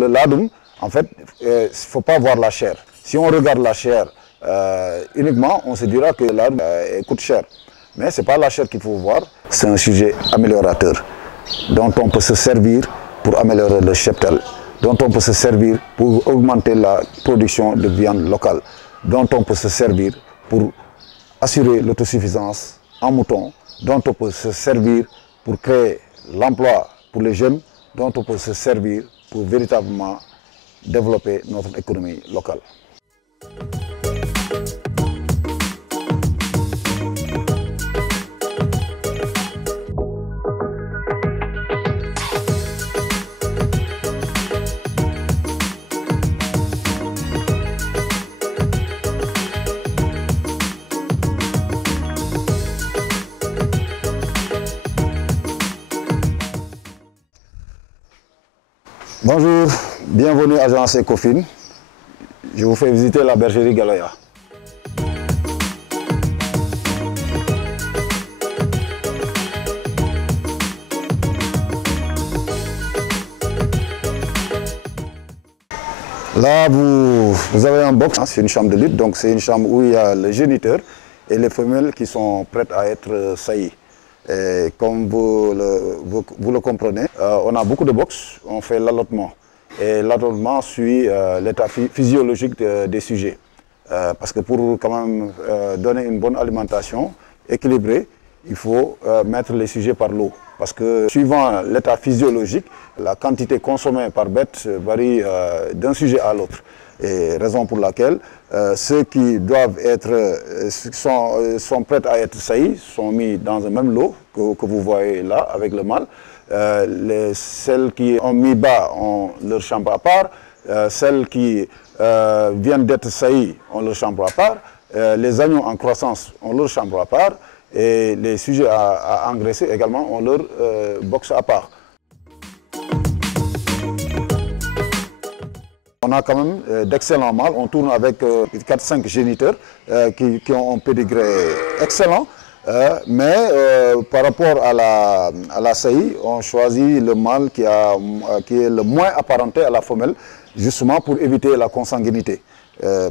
Le ladoum, en fait, il ne faut pas voir la chair. Si on regarde la chair uniquement, on se dira que le ladoum coûte cher. Mais ce n'est pas la chair qu'il faut voir, c'est un sujet améliorateur dont on peut se servir pour améliorer le cheptel, dont on peut se servir pour augmenter la production de viande locale, dont on peut se servir pour assurer l'autosuffisance en mouton, dont on peut se servir pour créer l'emploi pour les jeunes, dont on peut se servir pour véritablement développer notre économie locale. Bonjour, bienvenue à l'agence Ecofin. Je vous fais visiter la bergerie Galoya. Là, vous avez un box, c'est une chambre de lutte, donc c'est une chambre où il y a le géniteur et les femelles qui sont prêtes à être saillies. Et comme vous le comprenez, on a beaucoup de box, on fait l'allottement. Et l'allottement suit l'état physiologique des sujets. Parce que pour quand même donner une bonne alimentation équilibrée, il faut mettre les sujets par l'eau. Parce que suivant l'état physiologique, la quantité consommée par bête varie d'un sujet à l'autre. Et raison pour laquelle ceux qui doivent être, sont prêts à être saillis sont mis dans un même lot que vous voyez là avec le mâle. Celles qui ont mis bas ont leur chambre à part. Celles qui viennent d'être saillies ont leur chambre à part. Les agneaux en croissance ont leur chambre à part. Et les sujets à engraisser également ont leur box à part. On a quand même d'excellents mâles, on tourne avec 4-5 géniteurs qui ont un pédigré excellent, mais par rapport à la saillie, on choisit le mâle qui est le moins apparenté à la femelle, justement pour éviter la consanguinité.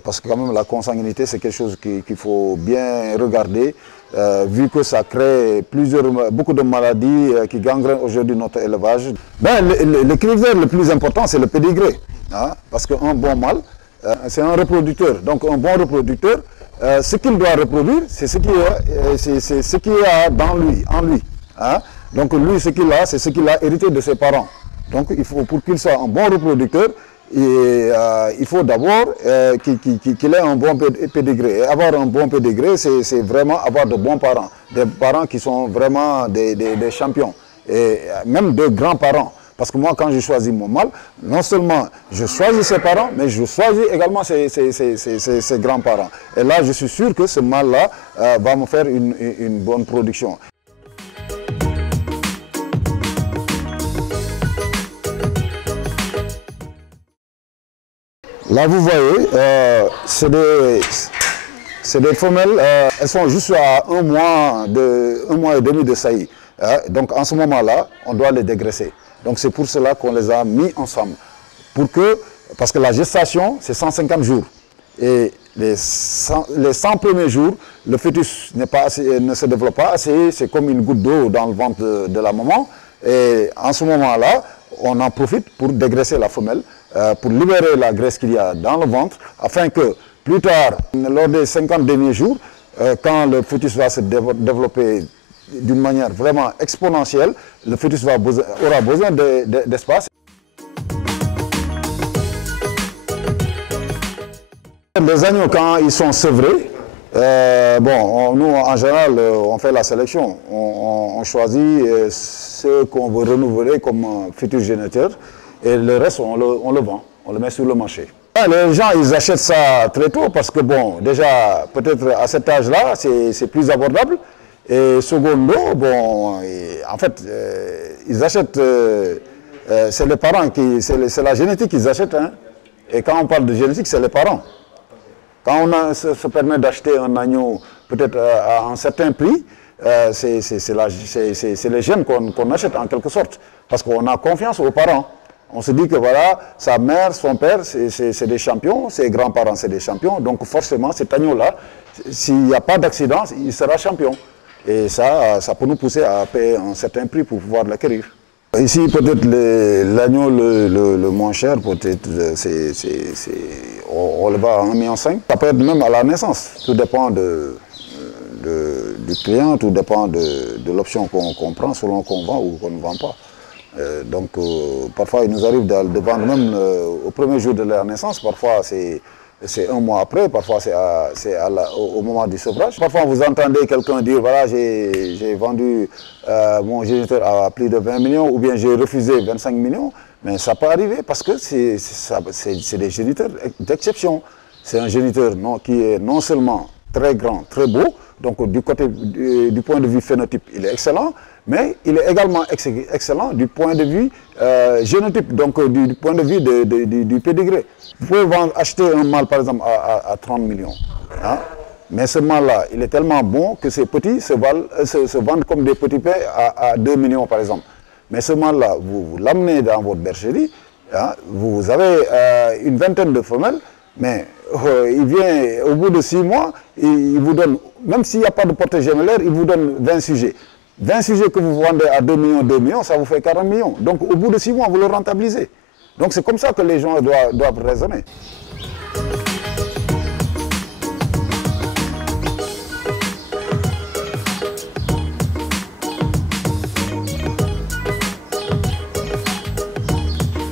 Parce que quand même la consanguinité c'est quelque chose qu'il faut bien regarder, vu que ça crée beaucoup de maladies qui gangrènent aujourd'hui notre élevage. Le critère le plus important c'est le pédigré. Hein, parce qu'un bon mâle, c'est un reproducteur. Donc un bon reproducteur, ce qu'il doit reproduire, c'est ce qu'il a dans lui, en lui. Hein. Donc lui, ce qu'il a, c'est ce qu'il a hérité de ses parents. Donc il faut, pour qu'il soit un bon reproducteur, il faut d'abord qu'il ait un bon pédigré. Et avoir un bon pédigré, c'est vraiment avoir de bons parents. Des parents qui sont vraiment des champions. Et même de grands-parents. Parce que moi, quand je choisis mon mâle, non seulement je choisis ses parents, mais je choisis également ses grands-parents. Et là, je suis sûr que ce mâle-là va me faire une bonne production. Là, vous voyez, c'est des femelles, elles sont juste à un mois et demi de saillie. Donc, en ce moment-là, on doit les dégraisser. Donc c'est pour cela qu'on les a mis ensemble. Parce que la gestation, c'est 150 jours. Et les 100 premiers jours, le fœtus ne se développe pas assez, c'est comme une goutte d'eau dans le ventre de la maman. Et en ce moment-là, on en profite pour dégraisser la femelle, pour libérer la graisse qu'il y a dans le ventre, afin que plus tard, lors des 50 derniers jours, quand le fœtus va se développer d'une manière vraiment exponentielle, le fœtus aura besoin d'espace. Les agneaux, quand ils sont sevrés, nous en général, on fait la sélection. On choisit ceux qu'on veut renouveler comme futurs géniteurs et le reste, on le vend, on le met sur le marché. Les gens, ils achètent ça très tôt parce que, déjà, peut-être à cet âge-là, c'est plus abordable. Et secondo, en fait, ils achètent, c'est les parents c'est la génétique qu'ils achètent. Hein. Et quand on parle de génétique, c'est les parents. Quand on se permet d'acheter un agneau peut-être à un certain prix, c'est les gènes qu'on achète en quelque sorte. Parce qu'on a confiance aux parents. On se dit que voilà, sa mère, son père, c'est des champions, ses grands-parents, c'est des champions. Donc forcément, cet agneau-là, s'il n'y a pas d'accident, il sera champion. Et ça peut nous pousser à payer un certain prix pour pouvoir l'acquérir. Ici, peut-être l'agneau le moins cher, peut-être, on le va à 1,5 million. Ça peut être même à la naissance. Tout dépend du client, tout dépend de l'option qu'on prend, selon qu'on vend ou qu'on ne vend pas. Donc, parfois, il nous arrive de vendre même au premier jour de la naissance. Parfois, c'est un mois après, parfois c'est au moment du sevrage. Parfois vous entendez quelqu'un dire voilà, j'ai vendu mon géniteur à plus de 20 millions ou bien j'ai refusé 25 millions. Mais ça peut arriver parce que c'est des géniteurs d'exception. C'est un géniteur qui est non seulement très grand, très beau, donc du point de vue phénotype, il est excellent, mais il est également excellent du point de vue génotype, donc du point de vue du pédigré. Vous pouvez acheter un mâle par exemple à 30 millions, hein, mais ce mâle-là, il est tellement bon que ces petits se vendent comme des petits pains à 2 millions par exemple. Mais ce mâle-là, vous l'amenez dans votre bergerie, hein, vous avez une vingtaine de femelles, mais il vient au bout de 6 mois, il vous donne, même s'il n'y a pas de portée gémellaire, il vous donne 20 sujets. 20 sujets que vous vendez à 2 millions, ça vous fait 40 millions. Donc au bout de 6 mois, vous le rentabilisez. Donc c'est comme ça que les gens doivent raisonner.